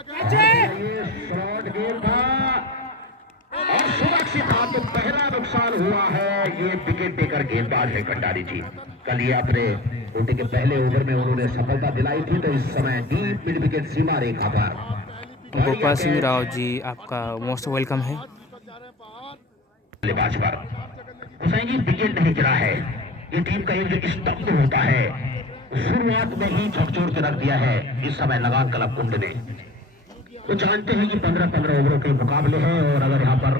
ये शॉर्ट गेंद था और सुरक्षित था, तो पहला नुकसान हुआ है। ये विकेट टेकर गेंदबाज है कटारी जी। कल ये अपने ओटी के पहले ओवर में उन्होंने सफलता दिलाई थी, तो इस समय डीप मिड विकेट सीमा रेखा पर गोपाल सिंह राव जी आपका मोस्ट वेलकम है। बल्लेबाज पर हुसैन जी विकेट नहीं गिरा है। ये टीम का एक जो स्तंभ होता है, शुरुआत में ही झकझोर के रख दिया है इस समय लगान क्लब कुंड ने। तो जानते हैं कि 15-15 ओवरों के मुकाबले हैं, और अगर यहाँ पर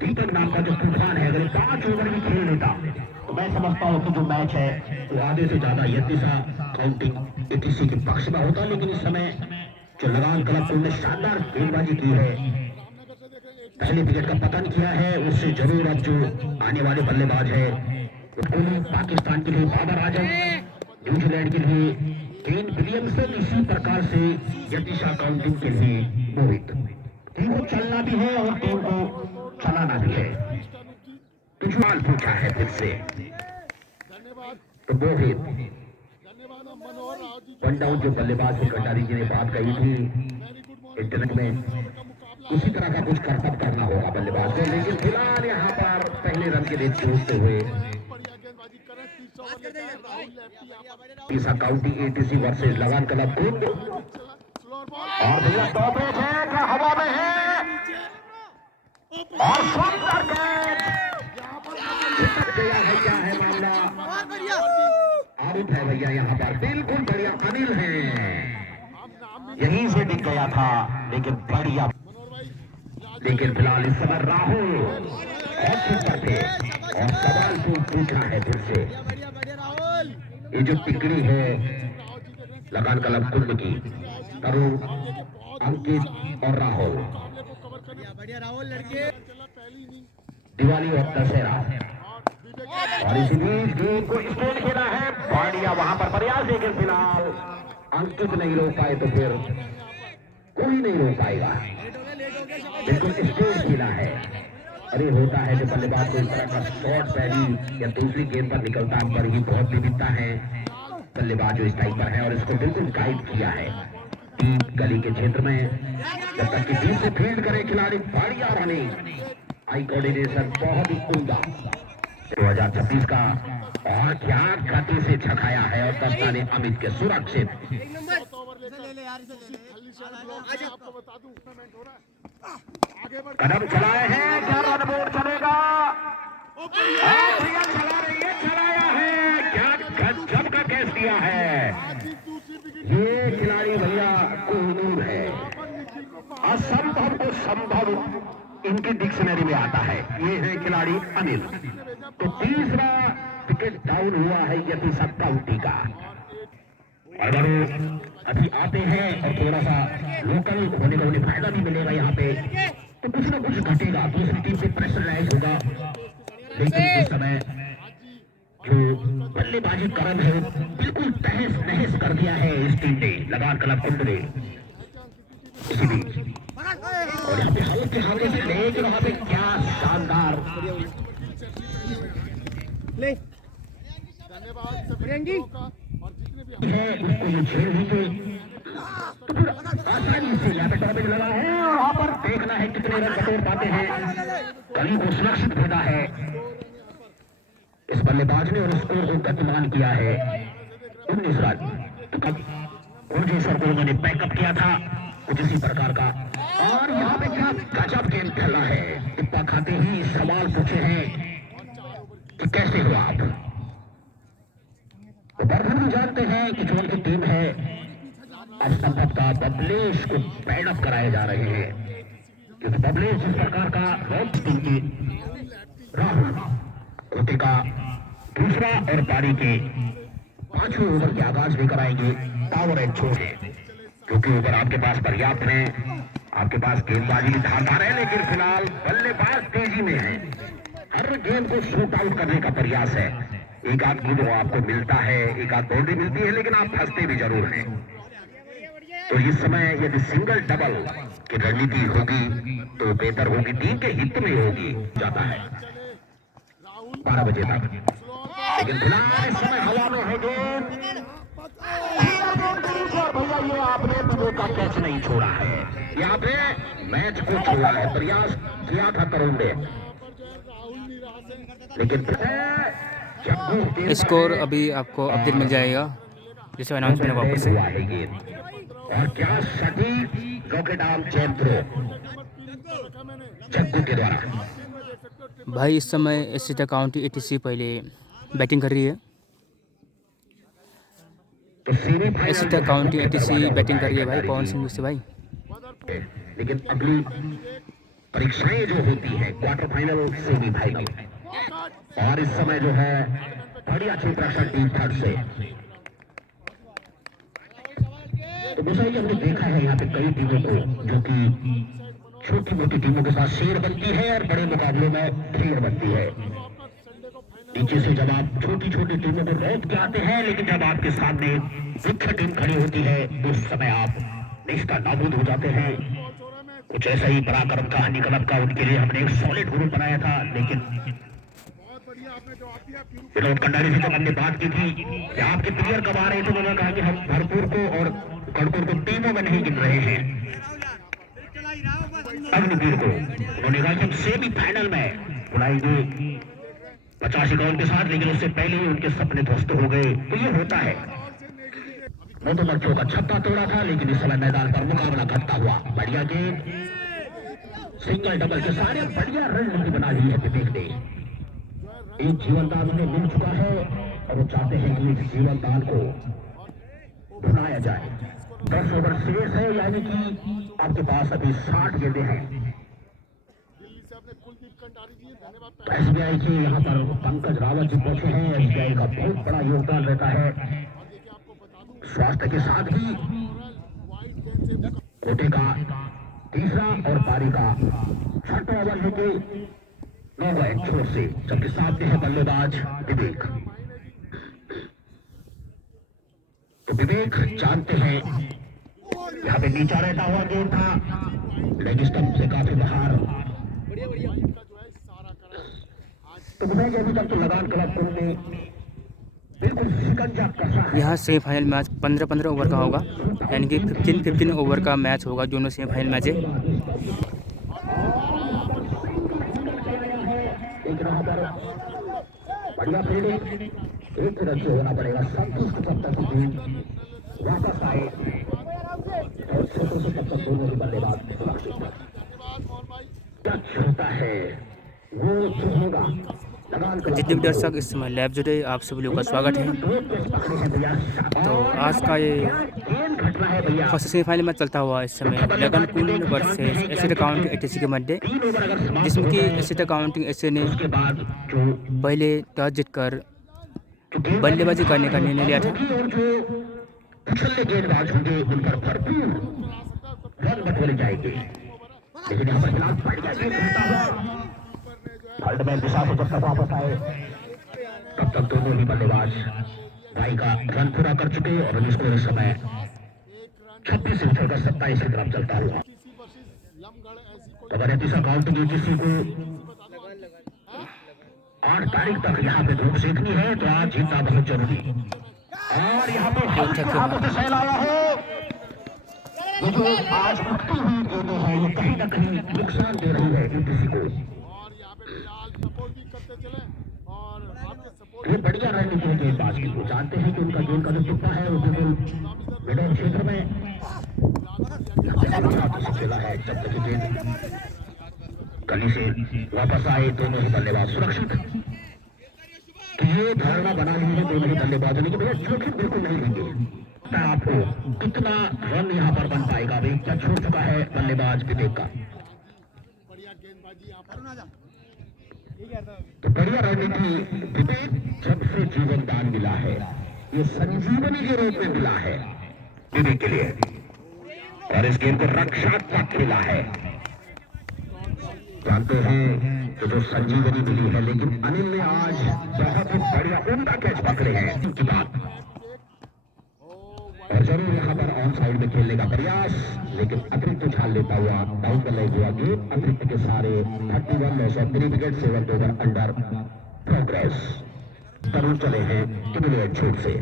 दीपक नाम का जो तूफान है, अगर 5 ओवर भी खेल लेता तो मैं समझता हूँ कि जो मैच है वो आधे से ज्यादा यतिसा काउंटिंग एटीसी के पक्ष में होता। लेकिन इस समय जो लगान क्लब कुंड ने शानदार गेंदबाजी की है, पहले विकेट का पतन किया है, उससे जरूर अब जो आने वाले बल्लेबाज है पाकिस्तान के लिए बाबर आजम, न्यूजीलैंड के लिए केन विलियमसन, इसी प्रकार से यतिशा काउंटिंग के लिए मोहित। टीम को चलना भी है और टीम को चलाना भी है। तो सवाल पूछा है फिर से, तो मोहित वन डाउन जो बल्लेबाज से कटारी जी ने बात कही थी इंटरनेट में, उसी तरह का कुछ करतब करना होगा बल्लेबाज को। लेकिन फिलहाल यहाँ पर पहले रन के लिए पहुंचते हुए काउंटी एटीसी वर्सेस लगान क्लब कुंड, और भैया टॉपेज है क्या हवा में है, और सुंदर कैच गया है। क्या है मामला, आउट है भैया यहाँ पर, बिल्कुल बढ़िया। अनिल है, यहीं से दिख गया था, लेकिन बढ़िया। लेकिन फिलहाल इस समय राहुल और सुपर थे, और सवाल पूछा है फिर से। ये जो टिकड़ी है लगान क्लब कुंड की, तरुण, अंकित और राहुल, दिवाली और दशहरा, और इसी बीच गेंद को स्ट्रेट खेला है बढ़िया वहां पर प्रयास, लेकिन फिलहाल अंकित नहीं रोक पाए, तो फिर कोई नहीं रोक पाएगा। बिल्कुल स्ट्रेट खेला है। अरे होता है जब बल्लेबाज को इस तरह का शॉर्ट पहली या दूसरी गेंद पर निकलता है, पर ही बहुत विविधता है बल्लेबाज जो इस टाइप पर है, और इसको बिल्कुल गाइड किया है डीप गली के क्षेत्र में। जब तक कि डीप से फील्ड करे खिलाड़ी, बढ़िया रनिंग, आई कोऑर्डिनेशन बहुत ही उम्दा। 2026 का और क्या गति से छकाया है, और दस्ताने अमित के सुरक्षित। कदम चलाए हैं, क्या रन बोर्ड चलेगा, भैया चला रही है, चलाया है, क्या गजब का कैच दिया है। ये खिलाड़ी भैया कोहिनूर है, असंभव को संभव इनकी डिक्शनरी में आता है। ये है खिलाड़ी अनिल। तो तीसरा विकेट डाउन हुआ है यतिशा काउंटी का। अगर अभी आते हैं और थोड़ा सा लोकल होने का उन्हें फायदा भी मिलेगा यहाँ पे, तो कुछ ना कुछ घटेगा, दूसरी टीम से प्रेशराइज होगा। लेकिन इस समय जो बल्लेबाजी क्रम है बिल्कुल तहस नहस कर दिया है इस टीम ने, लगान क्लब कुंड ने। इसी बीच और यहाँ पे हल्के हल्के से लेके वहां पे क्या शानदार है, उसको ये छेड़ देंगे तो फिर आसानी से यहाँ पे टॉपेज लगा है, और वहां पर देखना है कितने रन बटोर पाते हैं। कली को सुरक्षित भेजा है इस बल्लेबाज ने, और स्कोर को गतिमान किया है 19 रन। तो कब सर को उन्होंने बैकअप किया था कुछ इसी प्रकार का, और यहाँ पे क्या गजब गेंद खेला है। टिप्पा खाते ही सवाल पूछे हैं कि कैसे हुआ आप। तो बर्धन भी जानते हैं कि जो उनकी टीम है अब संभवतः बबलेश को पैडअप कराए जा रहे हैं, क्योंकि बबलेश जिस प्रकार का रेड टीम की राहुल ओटी का दूसरा और पारी के 5वें ओवर के आगाज लेकर आएंगे पावर एंड छोड़े, क्योंकि ओवर आपके पास पर्याप्त है, आपके पास गेंदबाजी भी धारदार है, लेकिन फिलहाल बल्लेबाज तेजी में है। हर गेंद को शूट आउट करने का प्रयास है। एक आध गेंद वो आपको मिलता है, एक आध बाउंड्री मिलती है, लेकिन आप फंसते भी जरूर हैं। तो इस समय यदि सिंगल डबल की रणनीति होगी तो बेहतर होगी, टीम के हित में होगी। जाता है 12 बजे तक, लेकिन फिलहाल इस समय हवा में है गेंद, भैया ये आपने विवेक का कैच नहीं छोड़ा है, यहाँ पे मैच को छोड़ा है। प्रयास किया था तरुण ने, लेकिन स्कोर अभी आपको अपडेट मिल जाएगा जैसे अनाउंसमेंट वापस से। हुआ है गेंद और क्या सटीक रॉकेट आर्म चैन थ्रो जग्गू के द्वारा। भाई इस समय एसिटा काउंटी एटीसी पहले बैटिंग कर रही है। तो सेमीफाइनल एसिटा काउंटी एटीसी बैटिंग कर रही है भाई पवन सिंह से भाई। लेकिन अगली परीक्षाएं जो होती है क्वार्टर फाइनल सेमीफाइनल, और इस समय जो है बड़ी अच्छी प्रदर्शन टीम थर्ड से। तो दूसरा ये हमने देखा है यहाँ पे कई टीमों को जो कि छोटी मोटी टीमों के साथ शेर बनती है और बड़े मुकाबलों में खेल बनती है। नीचे से जब आप छोटी छोटी टीमों को रोक के आते हैं, लेकिन जब आपके सामने मुख्य टीम खड़ी होती है तो उस समय आप निष्ठा नाबूद हो जाते हैं। कुछ ऐसा ही पराक्रम कहानी क्लब का उनके लिए हमने एक सॉलिड ग्रुप बनाया था, लेकिन विनोद कंडारी से जब हमने बात की थी कि आपके प्लेयर कब आ रहे थे, उन्होंने कहा कि हम भरपूर को और कड़कुर को टीमों में नहीं गिन रहे हैं। अग्निवीर को उन्होंने कहा कि हम सेमीफाइनल में बुलाएंगे 50 के साथ, लेकिन उससे पहले ही उनके सपने ध्वस्त हो गए। तो ये होता है। मोटो बच्चों का छक्का तोड़ा था, लेकिन इस समय मैदान पर मुकाबला घटता हुआ। बढ़िया गेंद, सिंगल डबल के सारे बढ़िया रणनीति बना ली है विवेक ने। एक जीवनदान उन्हें मिल चुका है और वो चाहते हैं कि इस जीवनदान को बनाया जाए। 10 ओवर शेष है, यानी कि आपके पास अभी 60 गेंदें हैं। एसबीआई के यहाँ पर पंकज रावत जी पहुंचे हैं। एसबीआई का बहुत बड़ा योगदान रहता है स्वास्थ्य के साथ ही। कोटे का तीसरा और पारी का छठा ओवर लेके 9 रन छोड़ से, जबकि सामने है बल्लेबाज विवेक। तो विवेक जानते हैं यहाँ पे नीचा रहता हुआ गेंद था, लेग स्टंप से काफी बाहर। तो विवेक अभी तक तो लगान क्लब ने बिल्कुल शिकंजा कसा है। यहाँ सेमीफाइनल मैच 15-15 ओवर का होगा, यानी कि 15-15 ओवर का मैच होगा। दोनों सेमीफाइनल मैच है। बढ़िया फील्डिंग, एक रन से होना पड़ेगा संतुष्ट तब तक टीम वापस आए और छोटों से तब तक दोनों ही बल्लेबाज क्या छोटा है वो जो होगा। जितने भी दर्शक इस समय लाइव जुड़े, आप सभी लोगों का स्वागत है। तो आज का ये फर्स्ट सेमीफाइनल मैच चलता हुआ इस समय लगन कुंड वर्सेस एसिटा काउंटी एटीसी के मध्य, जिसमें कि एसिटा काउंटी एसी ने पहले टॉस जीतकर बल्लेबाजी करने का निर्णय लिया था। गेंदबाज होंगे उन पर भरपूर रन बटोरे जाएंगे, लेकिन यहाँ पर फिलहाल बढ़िया गेंद होता है। थर्ड मैन दिशा से जब तक वापस आए तब तक दोनों ही बल्लेबाज भाई का रन पूरा कर चुके और स्कोर इस समय 26 से उठकर 27 की तरफ चलता हुआ। अगर तीसरा काउंटिंग किसी को 8 तारीख तक यहाँ पे धूप सेकनी है तो आज जीतना बहुत जरूरी। और यहाँ पे हाथों से सैल आया है। ये जो आज उठती हुई गेंदें हैं ये कहीं ना कहीं नुकसान दे रही है किसी को। ये बढ़िया रणनीति है गेंदबाज की। वो जानते हैं कि उनका गेंद का जो टुकड़ा है वो बिल्कुल मिडल क्षेत्र में खेला है। जब तक गेंद गली से वापस आए दोनों ही बल्लेबाज सुरक्षित। तो ये धारणा बना ली है दोनों ही बल्लेबाजों ने कि भैया जोखिम बिल्कुल नहीं लेंगे। आपको कितना रन यहाँ पर बन पाएगा, भाई क्या छोड़ चुका है बल्लेबाज विवेक का। तो बढ़िया रणनीति विवेक जब से जीवन दान मिला है, ये संजीवनी के रूप में मिला है विवेक के लिए, और इस गेम को रक्षात्मक खेला है। जानते हैं तो जो संजीवनी मिली है, लेकिन अनिल ने आज बहुत ही बढ़िया उम्दा कैच पकड़े हैं की बात, और जरूर यहाँ पर ऑन साइड में खेलने का प्रयास, लेकिन अतिरिक्त उछाल लेता हुआ डाउन कर ले हुआ गेम। अतिरिक्त के सारे 31 लॉस और 3 विकेट 7 ओवर अंडर प्रोग्रेस। तरुण चले हैं किमिलियन छूट से।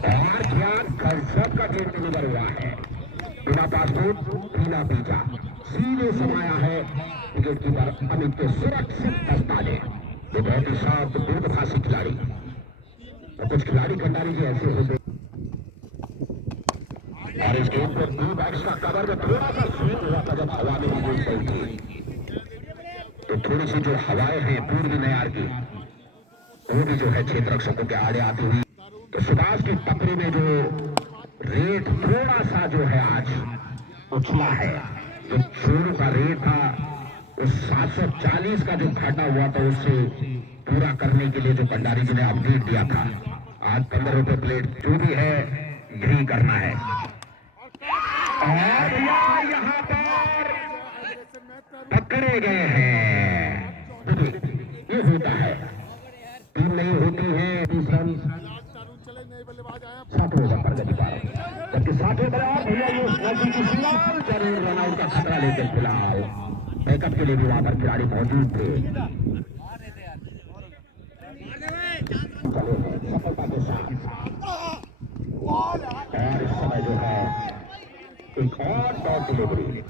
और क्या गजब का गेंद डिलीवर हुआ है, बिना पासपोर्ट बिना बीजा सीधे समाया है विकेट कीपर अमित के सुरक्षित दस्ताने। ये बहुत ही शार्प दूरदर्शी खिलाड़ी, तो कुछ खिलाड़ी खंडारी जी ऐसे होते और इस गेंद पर न्यू बैट्स का कवर में थोड़ा सा स्विंग हुआ था जब हवा में गेंद गई थी, तो थोड़ी सी जो हवाएं हैं पूर्वी नयार की वो भी जो है क्षेत्र रक्षकों के आड़े आती हुई, तो सुभाष की टपरी में जो रेट थोड़ा सा जो है आज उछला है। जो चोरों का रेट था उस 740 का जो घटना हुआ था उससे पूरा करने के लिए जो भंडारी जी ने अपडेट दिया था, आज 15 रुपए प्लेट जो भी है यही करना है। और यहाँ पर पकड़े गए हैं, ये होता है, टीम नहीं होती है 20 रन 7 ओवर पर गति पार, जबकि 7 ओवर भैया ये जरूर रन आउट का खतरा लेकर फिलहाल बैकअप के लिए भी वहां पर खिलाड़ी मौजूद थे। चले हैं सफलता के साथ और इस समय जो है एक और डॉट डिलीवरी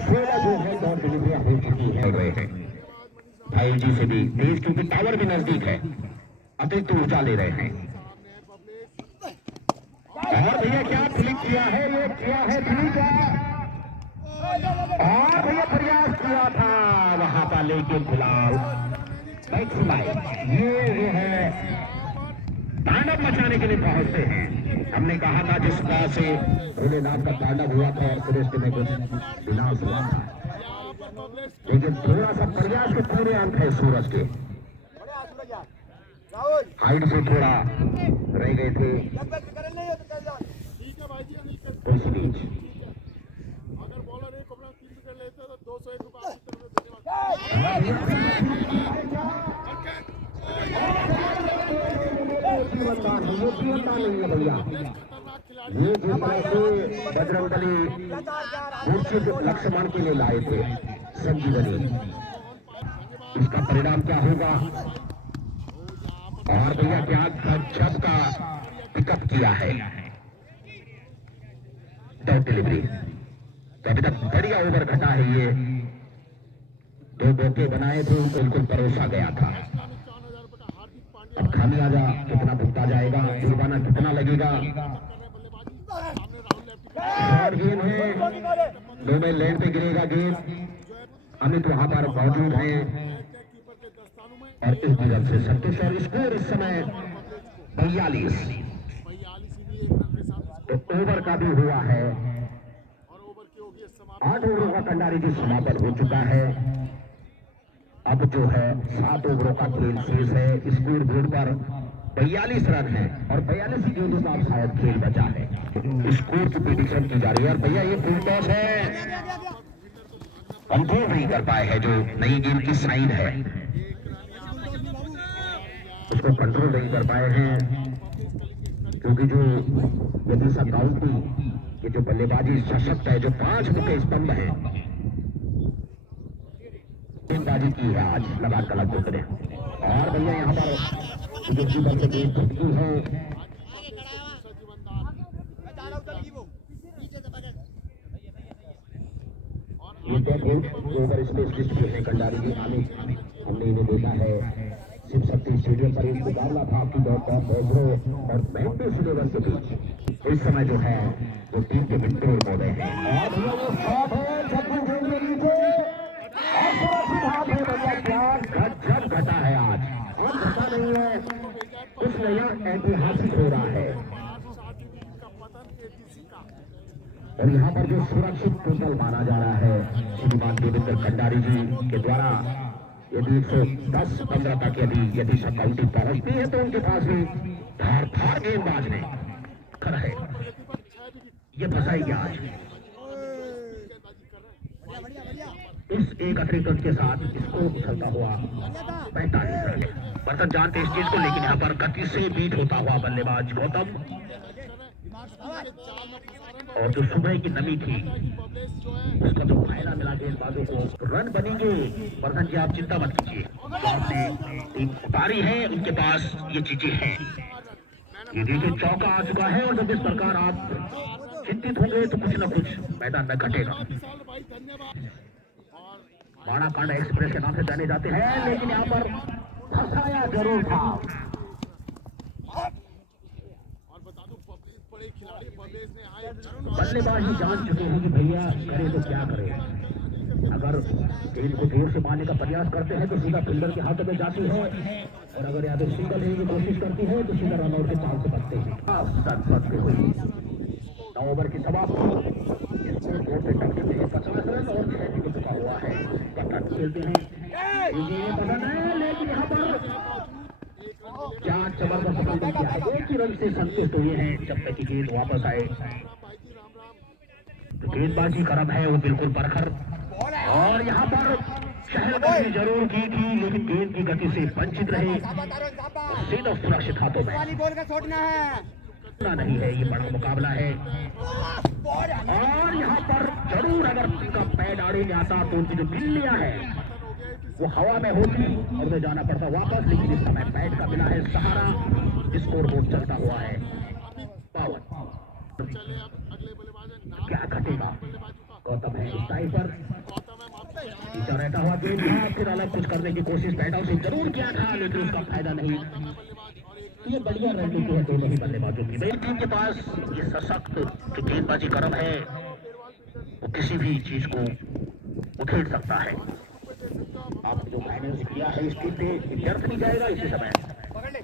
16 जो है डॉट डिलीवरियां हो चुकी है रहे हैं भाई जी से भी तेज, क्योंकि टावर भी नजदीक है, अतिरिक्त ऊर्जा ले रहे हैं। और भैया क्या क्लिक किया है, ये किया है क्लिक और भैया प्रयास किया था वहां पर, लेकिन फिलहाल ये जो है तांडव मचाने के लिए पहुंचते हैं। हमने कहा था जिस तरह से भोलेनाथ का तांडव हुआ था और श्रेष्ठ में कुछ विनाश हुआ था, लेकिन थोड़ा सा प्रयास के पूरे अंक है सूरज के, हाइट से थोड़ा रह गए थे तो इसी बीच अगर बॉलर एक अपना 3 विकेट लेते तो 201 रुपए आपकी तरफ से ये जिस तरह से बजरंगबली मूर्छित लक्ष्मण के लिए लाए थे संजीवनी, इसका परिणाम क्या होगा। और भैया क्या गजब का पिकअप किया है डॉट डिलीवरी, तो अभी तक बढ़िया ओवर घटा है, ये 2 मौके बनाए थे उनको बिल्कुल परोसा गया था। अब खामियाजा कितना भुगता जाएगा, जुर्माना कितना लगेगा। और गेंद है, 2 में लैंड पे गिरेगा गेंद, अमित वहां पर मौजूद है और इस वजह से संतोष और स्कोर इस समय 42, तो ओवर का भी हुआ है, 8 ओवरों का कंडारी जी समापन हो चुका है। अब जो है 7 ओवरों का खेल शेष है, स्कोर बोर्ड पर 42 रन है और 42 ही गेंदों का शायद खेल बचा है। स्कोर की प्रेडिक्शन की जा रही है और भैया ये फुल टॉस है, कंट्रोल नहीं कर पाए हैं, जो नई गेम की साइन है उसको कंट्रोल नहीं कर पाए हैं, क्योंकि जो यदि सब काउंटी कि जो बल्लेबाजी सशक्त है, जो 5 मुख्य स्तंभ है, गेंदबाजी की है आज लगा कलक ने। और भैया यहाँ पर विकेटकीपर से गेंद छटकी है, ओवर स्पेशलिस्ट भी है कंडारी जी आमिर, हमने इन्हें देखा है शिव शक्ति स्टेडियम पर एक मुकाबला था आपकी और मैंटो सुलेवर के बीच। इस समय जो है वो टीम के मित्रों महोदय हैं और भैया वो शॉट है छक्के गेंद के नीचे और सुरक्षित हाथ है भैया, क्या गजब घटा है आज, और घटा नहीं है, कुछ नया ऐतिहासिक हो रहा है। और यहाँ पर जो सुरक्षित टोटल माना जा रहा है श्रीमान देवेंद्र कंडारी जी के द्वारा, यदि 110-15 तक यदि काउंटी पहुंचती है तो उनके पास भी धार गेंदबाज ने खड़ा है, ये फंसाएगी आज। इस एक अतिरिक्त के साथ इसको चलता हुआ 45 रन। बर्तन जानते इस चीज को, लेकिन यहाँ पर गति से बीट होता हुआ बल्लेबाज गौतम, और जो सुबह की नमी थी उसका जो फायदा मिला गेंदबाजों को, रन बनेंगे। वर्धन जी आप चिंता मत कीजिए, आपने एक उतारी है, उनके पास ये चीजें हैं। ये देखिए चौका आ चुका है और जब इस प्रकार आप चिंतित होंगे तो कुछ न कुछ मैदान में घटेगा। विशाल भाई धन्यवाद। और माणाकांड एक्सप्रेस के नाम से जाने जाते हैं, लेकिन यहाँ पर फंसाया जरूर था। और बता दूं पब्लिक बड़े खिलाड़ी पब्लिक ने यहाँ बल्लेबाजी जान चुके हैं कि भैया करे तो क्या करे। अगर गेंद को जोर से मारने का प्रयास करते हैं तो सीधा फील्डर के हाथों में जाती है, और अगर यहाँ पे सिंगल लेने की कोशिश करती है तो सीधा रन आउट के चाल से बचते हैं। 9 ओवर की समाप्ति, इसको 2 से टक्कर में 50 रन और 6 विकेट चुका हुआ है। पटन खेलते हैं, ये पसंद है, लेकिन यहाँ पर 4 जबरदस्त रन किया है। 1 ही रन से संतुष्ट हुए हैं जब तक कि गेंद वापस आए। तो गेंदबाजी क्रम है वो बिल्कुल परखर, और यहाँ पर चहलकदमी जरूर की थी, लेकिन गेंद की गति से वंचित रहे, सीधा सुरक्षित हाथों में। नहीं है, ये बड़ा मुकाबला है, और यहाँ पर जरूर अगर उनका पैर आड़े में आता तो उनकी जो बिल्लियां है वो हवा में होती और उन्हें जाना पड़ता वापस, लेकिन इस समय बैट का मिला है सहारा। स्कोर बोर्ड चलता हुआ है 52। क्या घटेगा? गौतम है इस टाइम पर, पीछा रहता हुआ गेंद था, फिर अलग कुछ करने की कोशिश बैट हाउस ने जरूर किया था, लेकिन उसका फायदा नहीं। ये बढ़िया रणनीति है दोनों ही बल्लेबाजों की। मेरी टीम के पास ये सशक्त जो गेंदबाजी क्रम है वो किसी भी चीज को उखेड़ सकता है। आपने जो फाइनेंस किया है इस टीम पे व्यर्थ नहीं जाएगा इसी समय।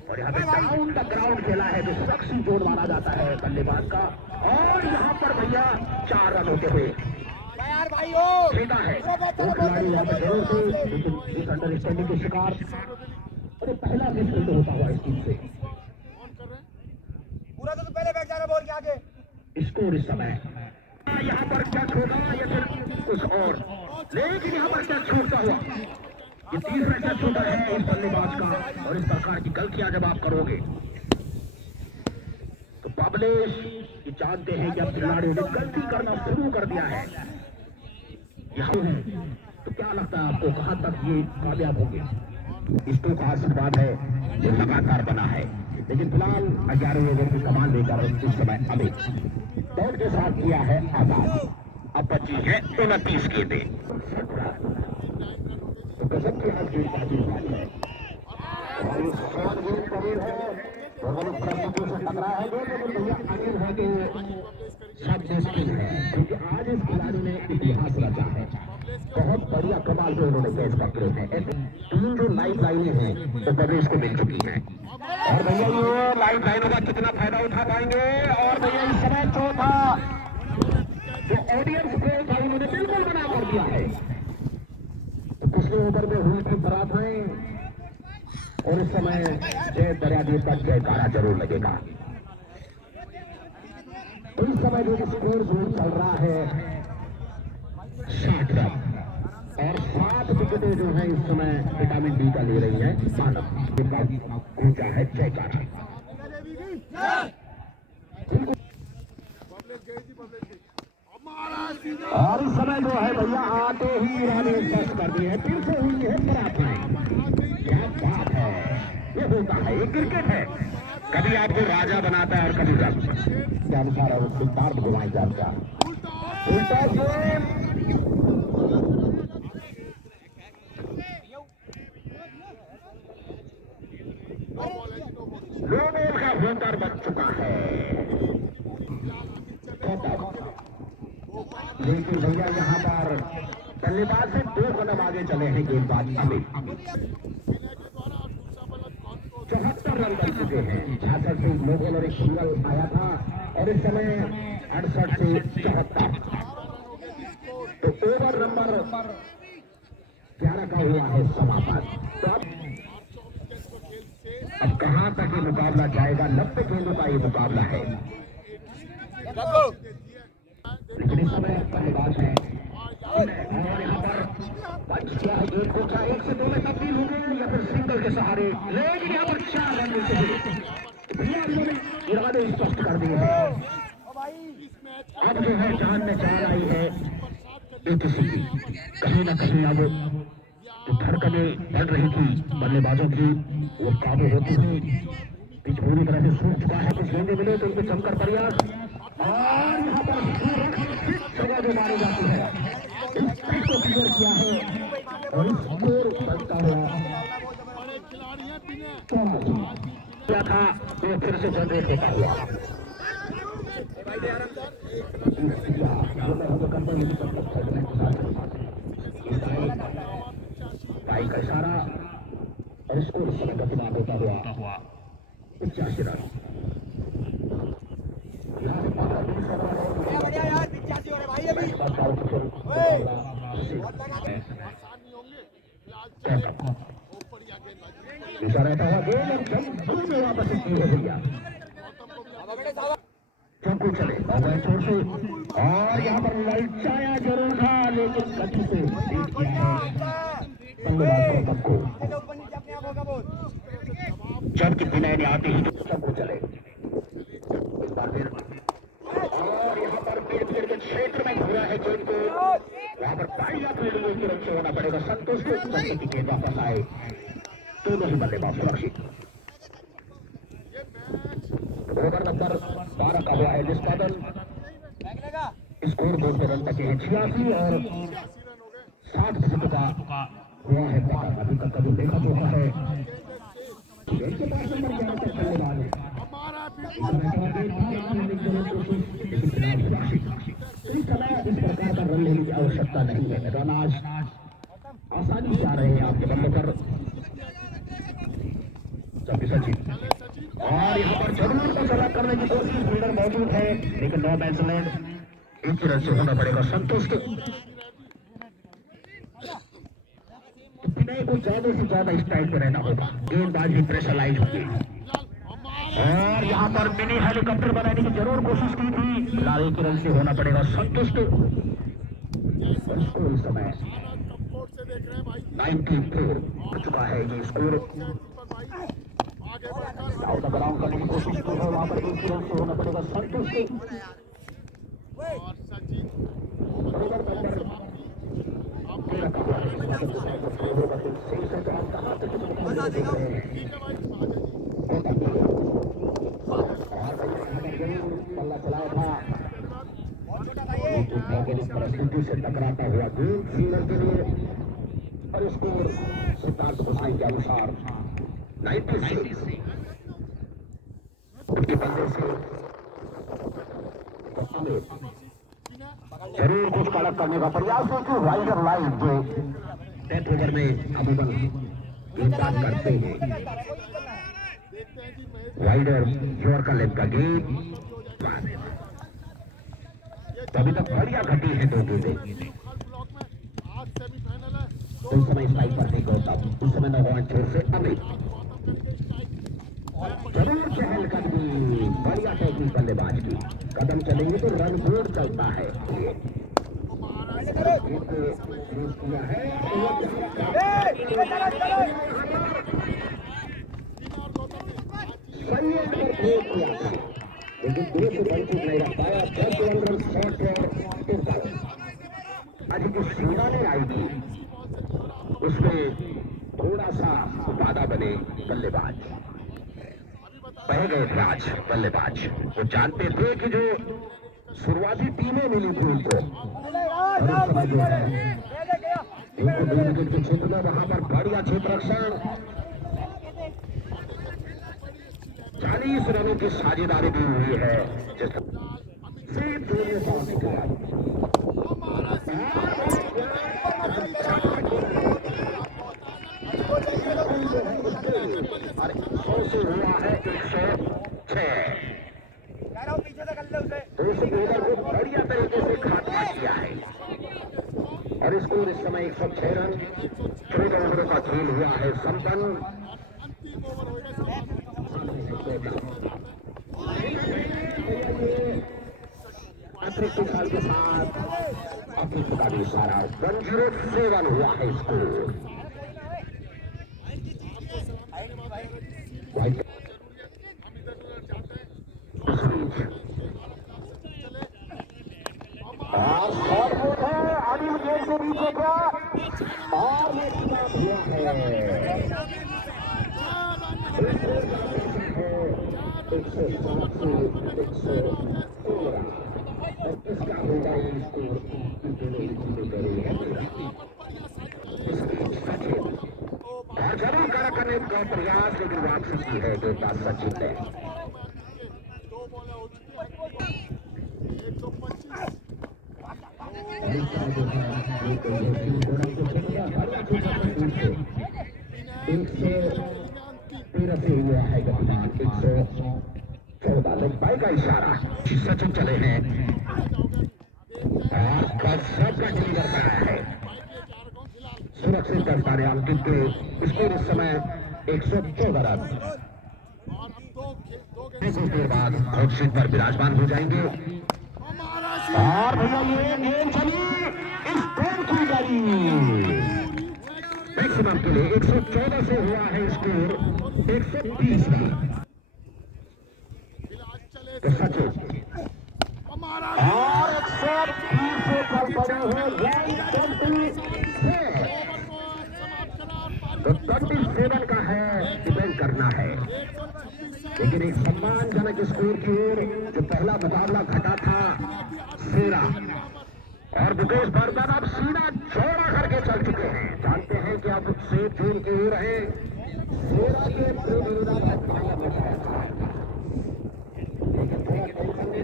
और यहाँ पे डाउन द ग्राउंड खेला है जो सुरक्षित जोन माना जाता है बल्लेबाज का, और यहाँ पर भैया 4 रन होते हुए खेला है। दो खिलाड़ी यहाँ पे जरूर थे, लेकिन इस अंडरस्टैंडिंग के शिकार, और पहला मिस होता हुआ इस टीम से। पूरा तो पहले बैठ जाना बॉल के आगे। स्कोर इस समय यहाँ पर क्या होगा या फिर कुछ और, लेकिन यहाँ पर क्या छूटता हुआ, ये तीसरा क्या छूटा है इस बल्लेबाज का। और इस प्रकार की गलतियां जब आप करोगे तो पब्लिश ये जानते हैं कि अब खिलाड़ियों ने गलती करना शुरू कर दिया है। यहाँ है तो क्या लगता है आपको कहां तक ये कामयाब होंगे? इसको का आशीर्वाद है जो लगातार बना है, लेकिन फिलहाल 11 ओवर की कमान लेकर इस समय अमित दौड़ के साथ किया है आगाज। अब बची है 29 गेंदें। तो गजब की आज गेंदबाजी हुई है, और इस शॉट गेंद कबीर है, दोनों प्रस्तुति से टकरा है, लेकिन भैया अनिल है कि सब मुश्किल है, क्योंकि आज इस खिलाड़ी ने इतिहास रचा है। बहुत बढ़िया कमाल जो उन्होंने कैच पकड़े हैं। 3 जो लाइफ लाइनें हैं वो प्रदेश को मिल चुकी हैं, और भैया ये लाइफ लाइनों का कितना फायदा उठा पाएंगे। और भैया इस समय चौथा जो ऑडियंस को था उन्होंने बिल्कुल बना कर दिया है। तो पिछले ओवर में हुई थी बराबरें, और इस समय जय दरियादेव का जयकारा जरूर लगेगा। इस समय जो स्कोर जोन चल रहा है 60 रन, और 7 विकेटें जो है इस समय विटामिन डी का ले रही है मानव, जिनका गूंजा है जयकारा। और इस समय जो है भैया आते ही रानी सर्च कर दी है, फिर से हुई है बराबरी। क्या बात है, ये होता है, ये क्रिकेट है, कभी आपको राजा बनाता है और कभी रंग के अनुसार वो सिद्धार्थ घुमाई जाता है। उल्टा गेम लोगों का होकर बच चुका है, लेकिन भैया यहाँ पर बल्लेबाज से 2 कदम आगे चले हैं गेंदबाज अमित। 74 रन बन चुके हैं। 66 से लोगों और एक सिंगल आया था, और इस समय 68 से 74। तो ओवर नंबर 11 का हुआ है समापन। तो अब कहां तक ये मुकाबला जाएगा? 90 गेंदों का ये मुकाबला है, लेकिन इस समय बल्लेबाज है, और यहाँ पर पंच किया है गेंद को, क्या 1 से 2 में तब्दील हो गए या फिर सिंगल के सहारे, लेकिन यहाँ पर 4 रन मिलते हैं। भैया इन्होंने इरादे स्पष्ट कर दिए हैं। अब जो है जान में जान आई है किसी की, कहीं ना कहीं अब जो धड़कनें बढ़ रही थी बल्लेबाजों की वो काबू होती हुई पिच पूरी तरह से सूख चुका है, कुछ गेंदे मिले तो उनमें जमकर प्रयास और यहाँ पर जगह जो मारी जाती है इस पिच को क्लियर किया है और स्कोर बनता हुआ बड़े खिलाड़ी हैं बिना क्या था वो फिर से जनरेट होता हुआ भाई का इशारा और स्कोर इस समय गतिमान होता हुआ 85 रन। बढ़िया यार 85 हो रहे भाई अभी आसानी होंगे फिलहाल चले ऊपर ही आगे बाजी दूसरा रहता हुआ गेंद और जंप में वापस की है भैया चौको चले और छोर से और यहाँ पर ललचाया जरूर था लेकिन गति से बीट किया है बल्लेबाज को ऊपर नीचे अपने आप होगा बहुत जब की बिना आते ही चौको चले इस बार फिर और यहाँ पर फिर के क्षेत्र में घूरा है गेंद को वहाँ पर पारिया के लिए तुरंत से होना पड़ेगा संतोष को जब की गेंद वापस आए दोनों ही बल्लेबाज सुरक्षित ओवर नंबर 12 का हुआ है जिसका दल स्कोर बोर्ड पे रन तक है 86 और 60 विकेटों का हुआ है पार अभी तक कभी देखा तो है इसके पास नंबर 11 तक बल्लेबाज है लेकिन फिलहाल सुरक्षित इस समय इस प्रकार का रन लेने की आवश्यकता नहीं है रन आज आसानी से आ रहे हैं आपके बल्ले पर सचिन और यहाँ पर जरूर को सलाह करने की कोशिश फील्डर मौजूद है लेकिन नो बैट्समैन एक ही रन से होना पड़ेगा संतुष्ट विनय को ज्यादा से ज्यादा स्ट्राइक पे रहना होगा गेंदबाजी प्रेशराइज होगी और यहाँ पर मिनी हेलीकॉप्टर बनाने की जरूर कोशिश की थी फिलहाल एक रन से होना पड़ेगा संतुष्ट इस समय 94 हो चुका है ये स्कोर आउट ऑफ ग्राउंड करने की कोशिश की है वहां पर एक रन से होना पड़ेगा संतुष्ट और सचिन ओवर नंबर 13 का हुआ है सही से कहां तक मुकाबला देख रहे हैं बल्ला चलाया था परिस्थिति से टकराता हुआ गेंद फील्डर के लिए और स्कोर सिद्धार्थ हुसैन के अनुसार 96 उनके बल्ले से जरूर कुछ कड़क करने का प्रयास है कि राइडर लाइन जो 10 ओवर में अमूमन गेंदबाज करते हैं राइडर यॉर्कर लेग का गेम अभी तक बढ़िया घटी है दो गेंदें ब्लॉक में आज सेमीफाइनल है उस समय स्ट्राइक पर नहीं होता उस समय नौजवान छोर से अमित जरूर चहल कदमी बढ़िया टेक्निक बल्लेबाज की कदम चलेंगे तो रन बोर्ड चलता है किया है लेकिन दूर से बल चूक नहीं रख पाया 10 रन शॉट आज की सीमा ने आई थी उसमें थोड़ा सा बाधा बने बल्लेबाज बह गए थे आज बल्लेबाज वो जानते थे कि जो शुरुआती टीमें मिली थी उनको और इस समय जो है एक विकेट के क्षेत्र में वहां पर बढ़िया क्षेत्र रक्षण 40 रनों की साझेदारी दी हुई है हुआ है 106 दूसरे ओवर को बढ़िया तरीके से खात्मा किया है और स्कोर इस समय 106 रन 14 ओवरों का खेल हुआ है संपन्न अतिरिक्त साल के साथ अतिरिक्त का भी इशारा 107 हुआ है स्कोर और शॉट बोल है अनिल गेंद से नीचे गया और मैच हुआ है इसका होगा ये स्कोर और जरूर कड़ा करने का प्रयास, लेकिन वापसी की है गेंदबाज सचिन ने। 2 बॉलें हो चुकी हैं 125। से हुआ है गतिमान 114 लंबाई का इशारा। सचिन चले हैं और सबका डिलीवर कराया है। सुरक्षित दस्ताने अंकित के स्कोर इस समय 114 रन। कुछ देर बाद आउटसीट पर विराजमान हो जाएंगे और भैया ये गेंद चली स्कोर की गई। मैक्सिमम के लिए 114 से हुआ है स्कोर 120 रन। तो सचिन और 120 से चल पड़े हैं। तो 27 का है, डिपेंड करना है, लेकिन एक सम्मानजनक स्कोर की ओर जो पहला मुकाबला घटा था सेरा और मुकेश बर्मन अब सीना चौड़ा करके चल चुके हैं। जानते हैं कि अब सेफ जोन की ओर है। सेरा के